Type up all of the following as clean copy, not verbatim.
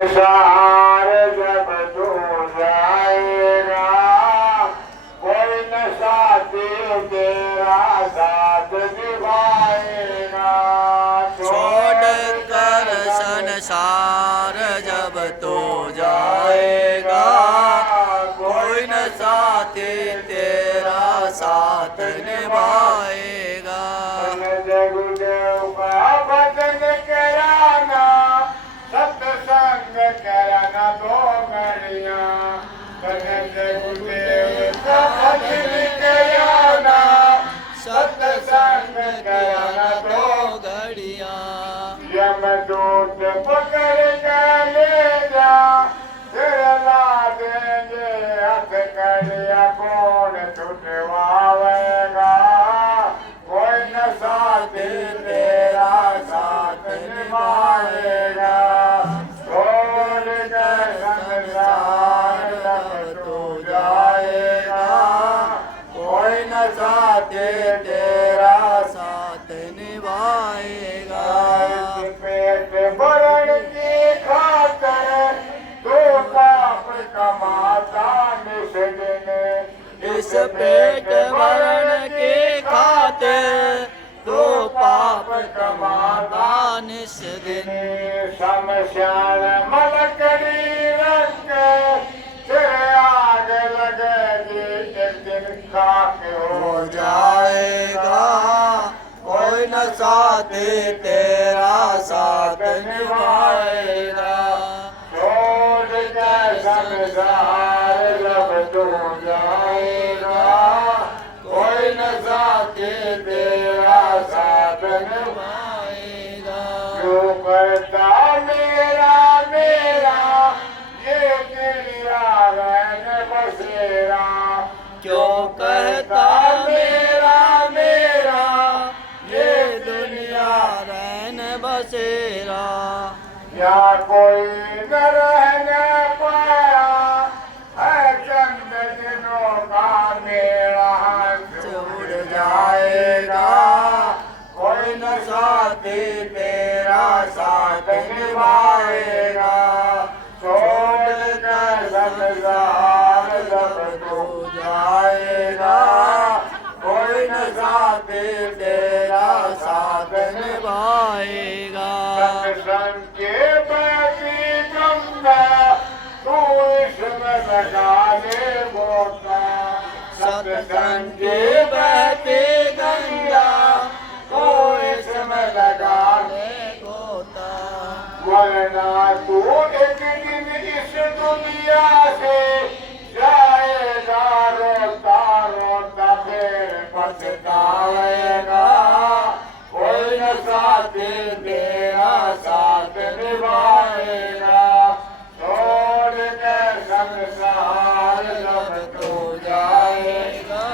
सार जब तू जाएगा कोई न साथी तेरा साथ निभाएगा। छोड़ कर संसार जब तू जाएगा कोई न साथी तेरा साथ निभाएगा। गुरुदेव का भजन कराना सत्संग कराना दो घड़ियाँ। गुरुदेव का भजन कराना सत्संग कराना दो घड़ियाँ। यमदूत पकड़ कर ले जा फिर ला देंगे हथकड़ियाँ। कौन छुटवाएगा कोई न साथी तेरा साथ निभाएगा। छोड़ कर संसार जब तू जाएगा कोई न साथी तेरा साथ निभाएगा। पेट भरण की खातर तू पाप कमाता निष्दिन। इस पेट भरण की खातिर तो पाप कमाता निष्दिन। शमशान मलकड़ी रंग फिर आग लगेगी एक दिन खाक हो जाएगा कोई न साथी तेरा साथ निभाएगा। छोड़ कर संसार जब तू जाएगा कोई न साथी तेरा साथ निभाएगा। जो करता मेरा मेरा ये दुनिया रहने बसेरा। क्यों कहता मेरा मेरा ये दुनिया रहन बसेरा। या कोई न रहने पाया है चंद दिनों का मेरा उड़ जाएगा कोई न साथी तेरा साथ निभाएगा। छोड़ कर संसार जब तू जाएगा कोई न साथी तेरा साथ निभाएगा। सत्संग के बहती गंगा तू इसमें लगा ले गोता। सत्संग की बहती गंगा तो इसमें लगा ले गोता। वरना तू एक दिन इस दुनिया से जाएगा रोता रोता फिर पछताएगा कोई न साथी तेरा साथ निभाएगा। छोड़ कर संसार जब तू जाएगा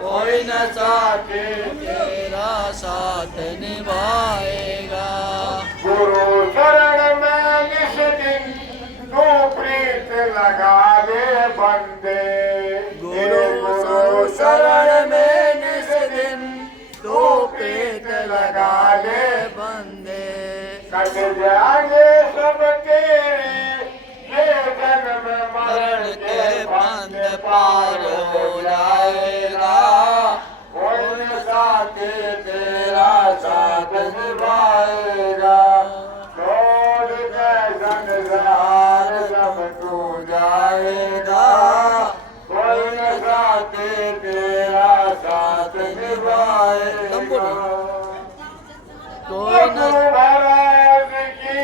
कोई न साथी तेरा साथ निभाएगा। गुरु शरण में निस दिन तू प्रीत लगा ले बंदे। गुरु शरण में निस दिन तू प्रीत लगा ले बंदे। कट जाएंगे सब तेरे ये जन्म मरण के बंद पार हो जाएगा कोई न साथी तेरा साथ निभाएगा। छोड़ कर संसार जब तू जाएगा कोई न साथी तेरा साथ निभाएगा। कोई न महाराज की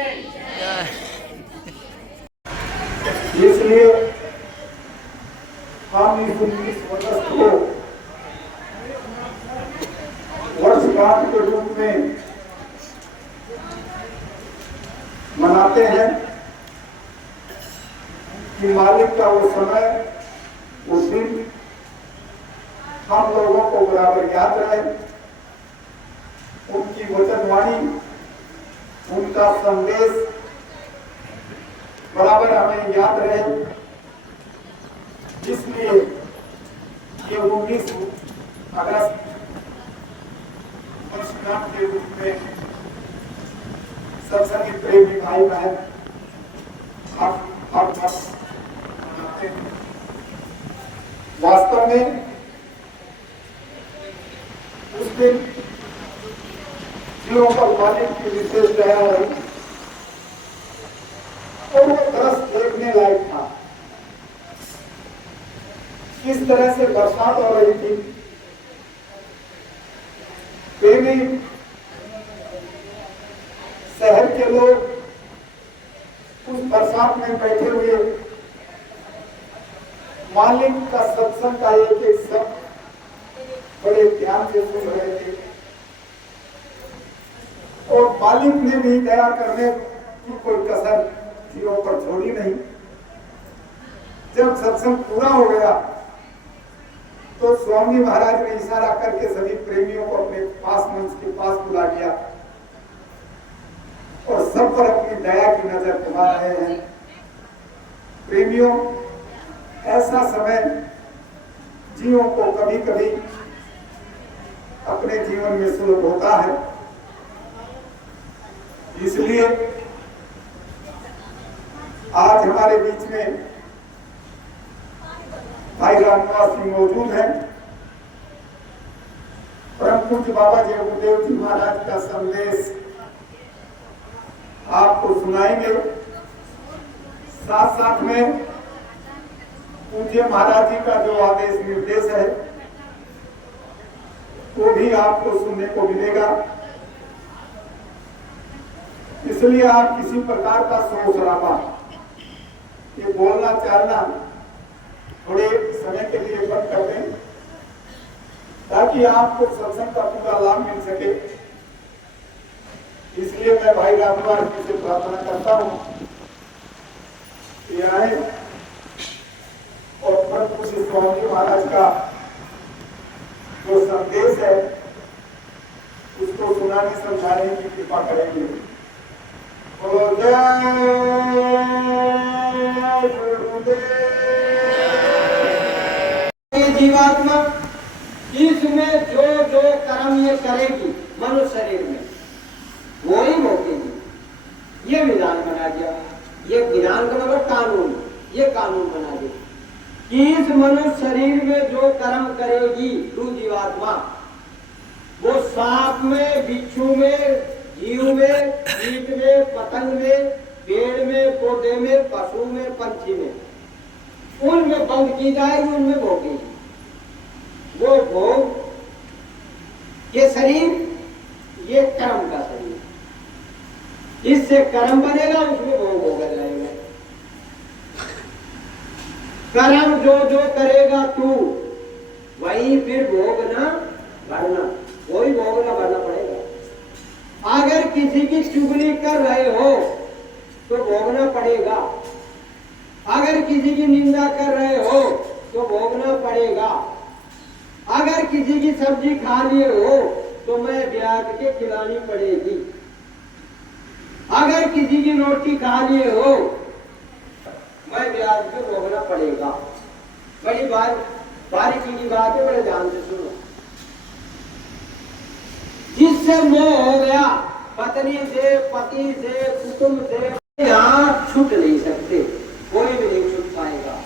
इसलिए हम इस 19 वर्ष को वर्षगांठ के रूप में मनाते हैं कि मालिक का वो समय उस दिन हम लोगों को बराबर याद रहे। उनकी वचनवाणी उनका संदेश बराबर हमें याद रहे। इसलिए ये 19 अगस्त वर्षगांठ के रूप में सत्संग प्रेमी भाई बहन हम मनाते हैं। वास्तव में उस दिन जीवों पर मालिक की विशेष दया रही और वो दृश्य देखने लायक था। किस तरह से बरसात हो रही थी, प्रेमी शहर के लोग उस बरसात में बैठे हुए मालिक का सत्संग का एक एक शब्द बड़े ध्यान से सुन रहे थे और मालिक ने भी दया करने की कोई कसर जीवों पर छोड़ी नहीं। जब सत्संग पूरा हो गया तो स्वामी महाराज ने इशारा करके सभी प्रेमियों को अपने पास मंच के पास बुला लिया और सब पर अपनी दया की नजर घुमा रहे हैं। प्रेमियों, ऐसा समय जीवों को कभी कभी अपने जीवन में सुलभ होता है। इसलिए आज हमारे बीच में भाई रामदास जी मौजूद हैं। परम पूज्य बाबा जी गुरुदेव जी महाराज का संदेश आपको सुनाएंगे। साथ साथ में पूज्य महाराज जी का जो आदेश निर्देश है वो भी आपको सुनने को मिलेगा। इसलिए आप किसी प्रकार का शोर शराबा, ये बोलना चालना थोड़े समय के लिए बंद कर दें ताकि आपको सत्संग का पूरा लाभ मिल सके। इसलिए मैं भाई रामदास जी से प्रार्थना करता हूँ कि आए और परम पूज्य स्वामी महाराज का जो संदेश है उसको सुनाने समझाने की कृपा करेंगे। जीवात्मा इसमें जो जो कर्म ये करेगी मनुष्य शरीर में वो ही भोगेगी। ये विधान बना दिया। ये विधान का मतलब कानून, ये कानून बना दिया कि इस मनुष्य शरीर में जो कर्म करेगी तू जीवात्मा, वो सांप में, बिच्छू में, जीव में, कीट में, पतंग में, पेड़ में, पौधे में, पशु में, पंछी में, उनमें बंद की जाएगी, उनमें भोगेगी। वो भोग ये शरीर, ये कर्म का शरीर, इससे कर्म बनेगा, उसमें भोग होगा जाएगा। कर्म जो जो करेगा तू वही फिर भोगना भरना, वही भोगना भरना पड़ेगा। अगर किसी की चुगली कर रहे हो तो भोगना पड़ेगा, अगर किसी की निंदा कर रहे हो तो भोगना पड़ेगा, अगर किसी की सब्जी खा लिए हो तो मैं ब्याज के खिलानी पड़ेगी, अगर किसी की रोटी खा लिए हो मैं ब्याज के भोगना पड़ेगा। बड़ी बारीकी की बात है, बड़े ध्यान से सुनो। जिससे मोह हो गया पत्नी से, पति से, कुटुंब से, यहाँ छूट नहीं सकते, कोई भी नहीं छूट पाएगा।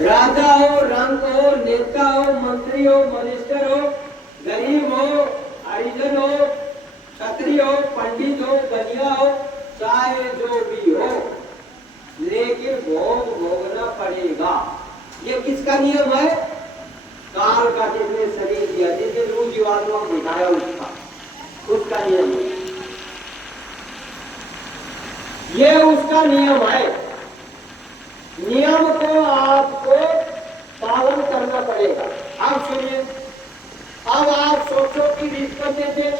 राजा हो, रंग हो, नेता हो, मंत्री हो, मिनिस्टर हो, गरीब हो, हरिजन हो, क्षत्रिय हो, पंडित हो, बनिया हो, चाहे जो भी हो, लेकिन भोग भोगना पड़ेगा। ये किसका नियम है? काल का जिसने शरीर दिया, जिसने रूह जीवात्मा को बिठाया उसका नियम है। ये उसका नियम है। नियम को आपको पालन करना पड़ेगा। आप सुनिए, अब आप सोचो कि रिश्वत देते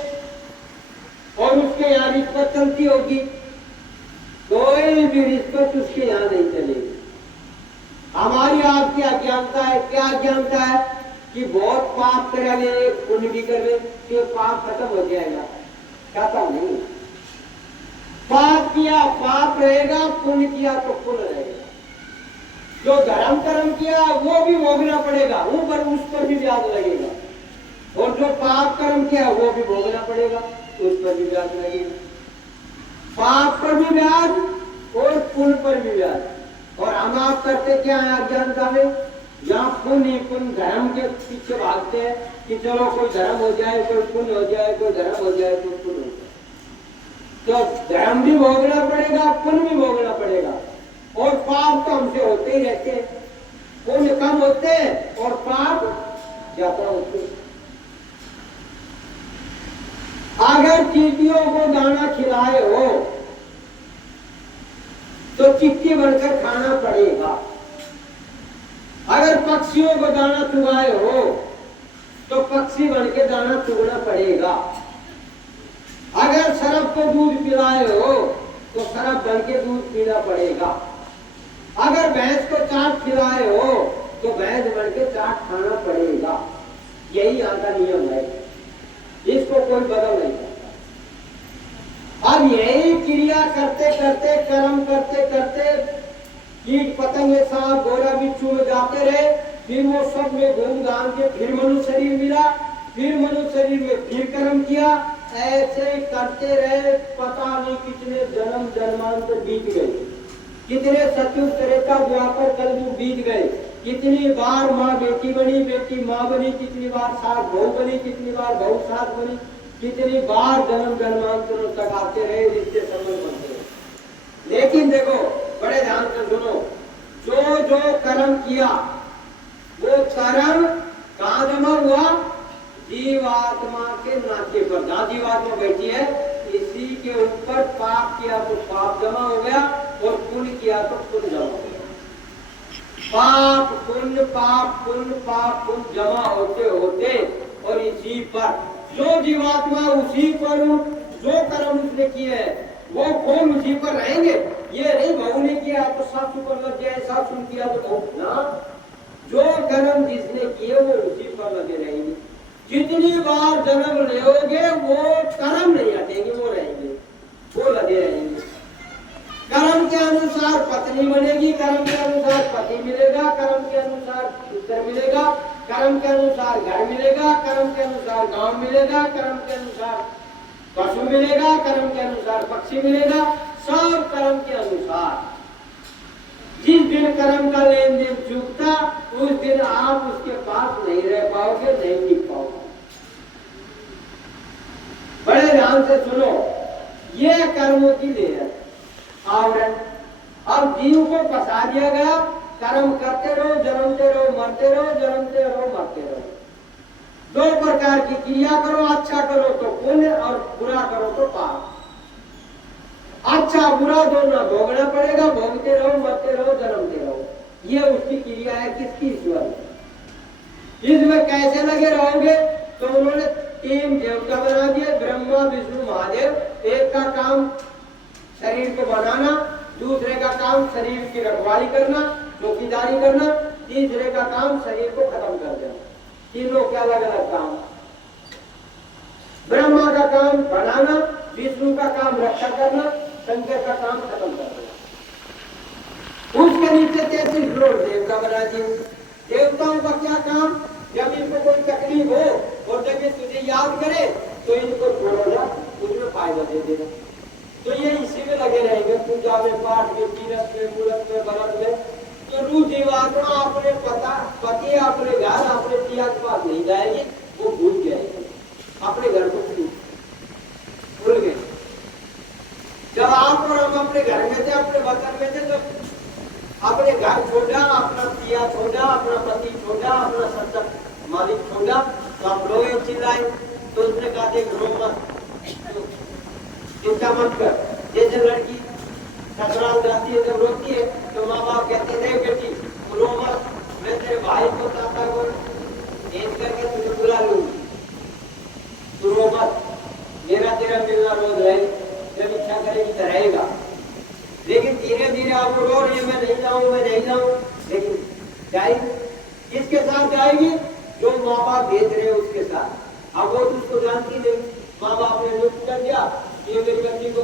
और उसके यहाँ रिश्वत चलती होगी, कोई भी रिश्वत उसके यहाँ नहीं चलेगी। हमारी आपकी अज्ञानता है। क्या अज्ञानता है? कि बहुत पाप करा ले, पुण्य भी कर ले तो पाप खत्म हो जाएगा। खत्म नहीं, पाप किया पाप रहेगा, पुण्य किया तो पुण्य रहेगा। जो धर्म कर्म किया वो भी भोगना पड़ेगा, वो पर उस पर भी ब्याज लगेगा, और जो पाप कर्म किया वो भी भोगना पड़ेगा, उस पर भी ब्याज लगेगा। पाप पर भी ब्याज और पुण्य हम आप करते क्या है अज्ञानता में, यहाँ पुण्य ही पुण्य धर्म के पीछे भागते हैं कि चलो कोई धर्म हो जाए, कोई पुण्य हो जाए, कोई धर्म हो जाए, कोई पुण्य हो जाए। तो धर्म भी भोगना पड़ेगा, पुण्य भी भोगना पड़ेगा, और पाप तो हमसे होते ही रहते हैं। पुण्य कम होते हैं और पाप ज्यादा होते हैं। अगर चींटियों को दाना खिलाए हो तो चिट्टी बनकर खाना पड़ेगा। अगर पक्षियों को दाना चुगाए हो तो पक्षी बनके दाना चुगना पड़ेगा। अगर सरफ को दूध पिलाए हो तो सरफ बनके दूध पीना पड़ेगा। अगर भैंस को चाट खिलाए हो तो भैंस बनके चाट खाना पड़ेगा। यही यहाँ का नियम है, इसको कोई बदल नहीं सकता। अब यही क्रिया करते करते, कर्म करते करते कीट पतंगे सांप गोरा बिच्छू में जाते रहे, फिर वो सब में घूम घाम के फिर मनुष्य शरीर मिला, फिर मनुष्य शरीर में फिर कर्म किया। ऐसे करते रहे, पता नहीं कितने जन्म जन्मांतर बीत गए, कितने सतयुग त्रेता द्वापर कलयुग बीत गए, कितनी बार माँ बेटी बनी, बेटी माँ बनी, कितनी बार सास बहू बनी, कितनी बार बहू सास बनी, कितनी बार जन्म जन्मांतरों तक आते रहे, रिश्ते संबंध बनते रहे। लेकिन देखो बड़े ध्यान से सुनो, जो जो कर्म किया वो कर्म कहाँ जमा हुआ? जीवात्मा के नाते पर। जहाँ जीवात्मा बैठी है इसी के ऊपर पाप किया तो पाप जमा हो गया और पुण्य किया तो पुण्य जमा हो गया। पाप पुण्य पाप पुण्य जमा होते होते और इसी पर जो जीवात्मा उसी पर जो कर्म उसने किए हैं वो कौन उसी पर रहेंगे। ये नहीं बहू ने किया तो सासू पर लग जाए, सासू ने किया तो बहू ना, जो कर्म जिसने किए वो उसी पर लगे रहेंगे। जितनी बार जन्म लोगे वो कर्म नहीं हटेंगे, वो रहेंगे, वो लगे रहेंगे। कर्म के अनुसार पत्नी बनेगी, कर्म के अनुसार पति मिलेगा, कर्म के अनुसार पुत्र मिलेगा, कर्म के अनुसार घर मिलेगा, कर्म के अनुसार गांव मिलेगा, कर्म के अनुसार पशु मिलेगा, कर्म के अनुसार पक्षी मिलेगा। सब कर्म के अनुसार। जिस दिन कर्म का लेन देन चूकता उस दिन आप उसके पास नहीं रह पाओगे, नहीं टिक पाओगे। बड़े ध्यान से सुनो, ये कर्मों की लेयर आवरण। अब जीव को फंसा दिया गया, कर्म करते रहो, जन्मते रहो, मरते रहो, जन्मते रहो, मरते रहो। दो प्रकार की क्रिया करो, अच्छा करो तो पुण्य और बुरा करो तो पाप। अच्छा बुरा दोनों भोगना पड़ेगा, भोगते रहो, मरते रहो, जन्मते रहो। ये उसकी क्रिया है, किसकी? ईश्वर। इसमें कैसे लगे रहोगे? तो उन्होंने 3 देवता बना दिए, ब्रह्मा विष्णु महादेव। एक का काम शरीर को बनाना, दूसरे का काम शरीर की रखवाली करना, चौकीदारी करना, तीसरे का काम शरीर को खत्म कर देना। तीनों के अलग अलग काम। ब्रह्मा का काम बनाना, विष्णु का काम रक्षा करना, शंकर का काम खत्म कर देना। उसके नीचे 33 करोड़ देवता बना दिए। देवताओं का क्या काम? जब इनको कोई तकलीफ हो और जब ये तुझे याद करे तो इनको छोड़ो ना, उसमें फायदा दे देना। तो ये इसी में लगे रहेंगे, पूजा में, पाठ में, तीरथ में, मूरत में, व्रत में। तो रूह जीवात्मा अपने पति अपने घर अपने पिया के पास नहीं जाएगी, वो भूल जाएगी अपने घर को, भूल गए। जब आप और हम अपने घर में थे, अपने वतन में थे, तो अपने घर छोड़ा, अपना पिया छोड़ा, अपना पति छोड़ा, अपना सत्ता मालिक छोड़ा, तो आप रोए चिल्लाए। तो उसने कहा देख रो मत, चिंता मत कर। जैसे लड़की ससुराल जाती है, जब रोती है तो माँ बाप कहते हैं बेटी रो मत, मैं तेरे भाई को चाहता को भेज करके तुझे बुला लूंगी, तू रो मत, मेरा तेरा मिलना रोज रहे, जब इच्छा करेगी तो रहेगा। लेकिन धीरे धीरे आप रो रही है, मैं नहीं जाऊँ, मैं नहीं जाऊँ, लेकिन जाएगी। किसके साथ जाएगी? जो माँ बाप भेज रहे हैं उसके साथ। अब वो उसको जानती नहीं, माँ बाप ने नियुक्त कर दिया, ये मेरी बच्ची को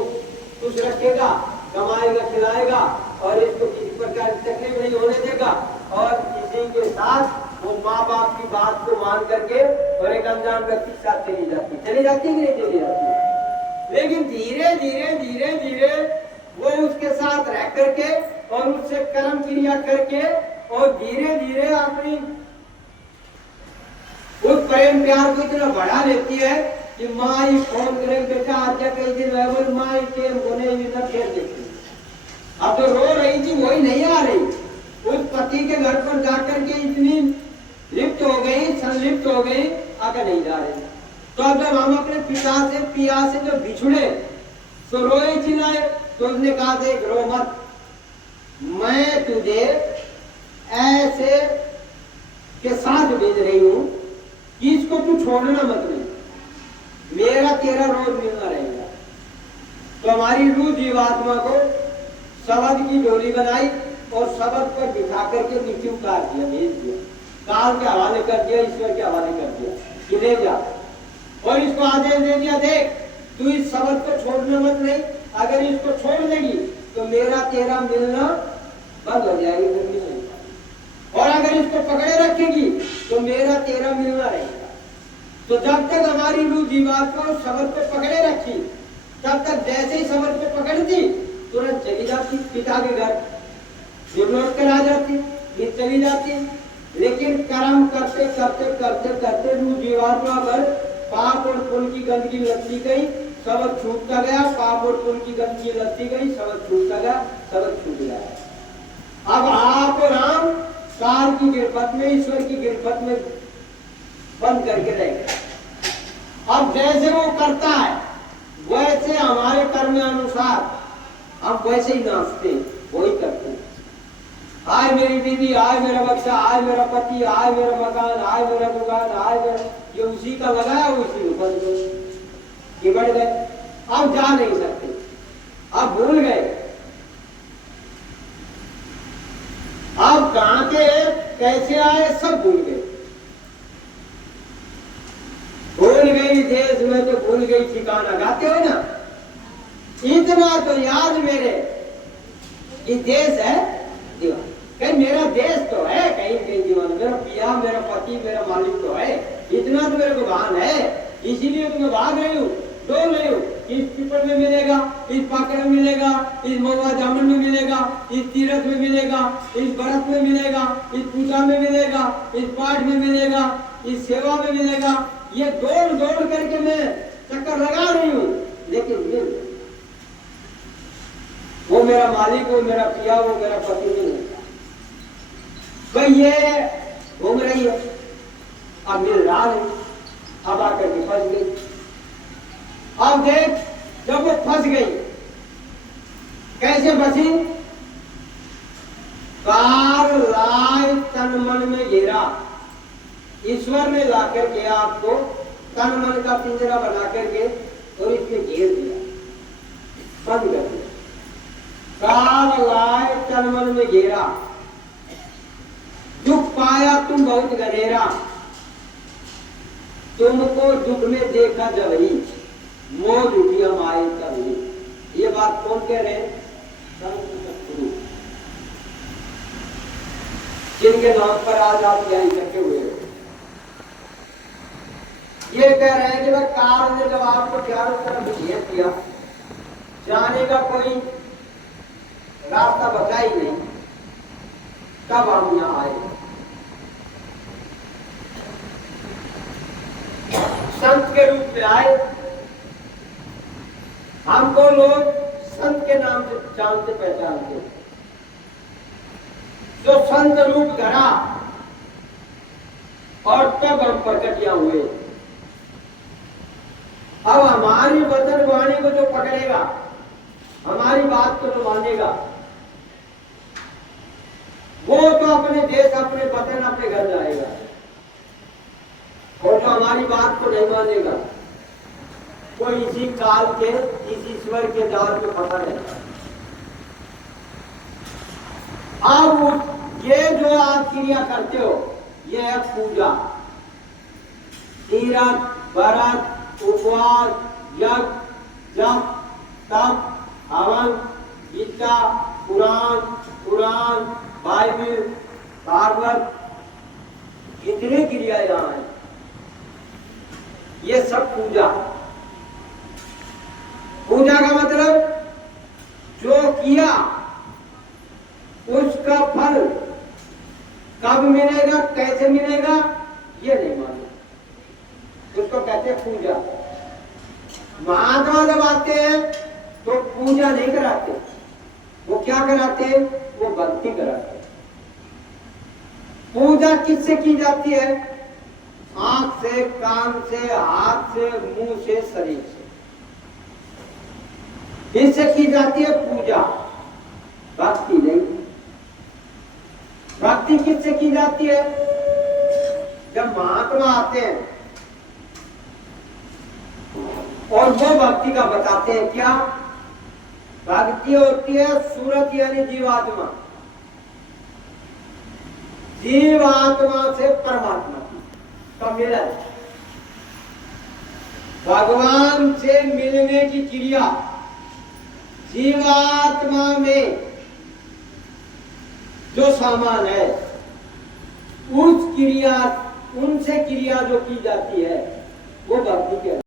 खुश रखेगा, कमाएगा, खिलाएगा और इसको किसी प्रकार की तकलीफ नहीं होने देगा। और इसी के साथ वो माँ बाप की बात को मान करके और एक अनजान व्यक्ति के साथ चली जाती कि नहीं चली जाती। लेकिन धीरे धीरे धीरे धीरे वो उसके साथ रह करके और उससे कर्म क्रिया करके और धीरे धीरे अपनी उस प्रेम प्यार को इतना बढ़ा लेती है कि माँ ही फोन करे बेटा आजा कई दिन बोल माँ ही टेम बोने इधर फेर देखती। अब तो रो रही थी वही नहीं आ रही, उस पति के घर पर जाकर के इतनी लिप्त हो गई, संलिप्त हो गई, आगे नहीं जा रही। तो अब जब हम अपने पिया से जो बिछुड़े तो रोए चिल्लाए, तो उसने कहा था रो मत, मैं तुझे ऐसे के साथ भेज रही हूं कि इसको तू छोड़ना मत नहीं, मेरा तेरा रोज मिलना रहेगा। तो हमारी रूह जीवात्मा को शबद की डोली बनाई और शबद पर बिठा करके नीचे उतार दिया, भेज दिया, काल के हवाले कर दिया, ईश्वर के हवाले कर दिया कि ले जा। और इसको आदेश दे दिया देख तू इस शबद को छोड़ना मत नहीं, अगर इसको छोड़ देगी तो मेरा तेरा मिलना बंद हो जाएगी जिंदगी में, और अगर इसको पकड़े रखेगी तो मेरा तेरा मिलना रहेगा। तो जब तक हमारी रूह जीवात्मा उस शबद को पकड़े रखी, तब तक जैसे ही शबद को पकड़ती तुरंत चली जाती पिता के घर, फिर लौट कर आ जाती, फिर चली जाती। लेकिन कर्म करते करते करते करते रूह जीवात्मा पर पाप और पुण्य की गंदगी लगती गई, शबद छूटता गया, पाप और पुण्य की गंदगी लगती गई, शबद छूटता गया, शबद छूट गया। अब आप और हम काल की गिरफ्त में, ईश्वर की गिरफ्त में बंद करके रह गए। अब जैसे वो करता है वैसे हमारे कर्म अनुसार हम वैसे ही नाचते, वही करते। आए मेरी बीवी, आए मेरा बच्चा, आए मेरा पति, आए मेरा मकान, आए मेरा दुकान, आए मेरा, ये उसी का लगाया, उसी में बंद गए, ये बढ़ गए। अब जा नहीं सकते, अब भूल गए। अब कहां के कैसे आए सब भूल गए, भूल गई देश में तो भूल गई ठिकाना, गाते हो ना। इतना तो याद मेरे कि देश है दीवाना, कहीं मेरा देश तो है, कहीं कहीं दीवाना, मेरा पिया, मेरा पति, मेरा मालिक तो है, इतना तो मेरे को भान है, इसीलिए तो मैं भाग रही हूँ, डोल रही हूँ। इस पीपल में मिलेगा, इस पाकड़ में मिलेगा, इस महुआ जामुन में मिलेगा, इस तीरथ में मिलेगा, इस व्रत में मिलेगा, इस पूजा में मिलेगा, इस पाठ में मिलेगा, इस सेवा में मिलेगा। ये दौड़ दौड़ करके मैं चक्कर लगा रही हूँ, लेकिन मिल वो मेरा मालिक, वो मेरा पिया, वो मेरा पति नहीं होता। भाई ये घूम रही है, अब मिल रहा नहीं, अब आकर के फंस गई। अब देख जब वो फंस गई कैसे फंसी, कार लाए तन मन में घेरा, ईश्वर ने ला करके आपको तन मन का पिंजरा बना करके और इसमें घेर दिया, बंद कर दिया। काल लाए तन मन में घेरा, दुख पाया तुम बहुत गहरा, तुमको दुख में देखा जब ही मोह दुखी हम आए तभी। ये बात कौन कह रहे हैं, जिनके नाम पर आज आप यहाँ इकट्ठे हुए हो। ये कह रहे हैं कि वह काल ने जब आपको चारों तरफ घेर दिया, जाने का कोई रास्ता बचा ही नहीं, तब हम यहाँ आए। संत के रूप में आए, हमको लोग संत के नाम से जानते पहचानते, जो संत रूप धरा और तब हम प्रकटिया हुए। अब हमारी वचन वाणी को जो पकड़ेगा, हमारी बात को जो मानेगा, वो तो अपने देश, अपने वतन, अपने घर जाएगा। और जो हमारी बात को नहीं मानेगा, वो इसी काल के, इस ईश्वर के जाल में फंसा रहता है। अब ये जो आप क्रिया करते हो, ये है पूजा, तीरथ, व्रत, उपवास, यज्ञ, जप, तप, हवन, गीता, पुराण, बाइबिल, भागवत, कितनी क्रिया यहाँ है, ये सब पूजा। पूजा का मतलब जो किया उसका फल कब मिलेगा, कैसे मिलेगा, ये नहीं मालूम। उसको कहते हैं पूजा। महात्मा जब आते हैं तो पूजा नहीं कराते, वो क्या कराते हैं, वो भक्ति कराते हैं। पूजा किससे की जाती है, आंख से, कान से, हाथ से, मुंह से, शरीर से, इससे की जाती है पूजा, भक्ति नहीं। भक्ति किससे की जाती है, जब महात्मा आते हैं और वो भक्ति का बताते हैं। क्या भक्ति होती है, सूरत यानी जीवात्मा, जीवात्मा से परमात्मा का मिलन, भगवान से मिलने की क्रिया जीवात्मा में जो सामान है, उस क्रिया, उनसे क्रिया जो की जाती है वो भक्ति के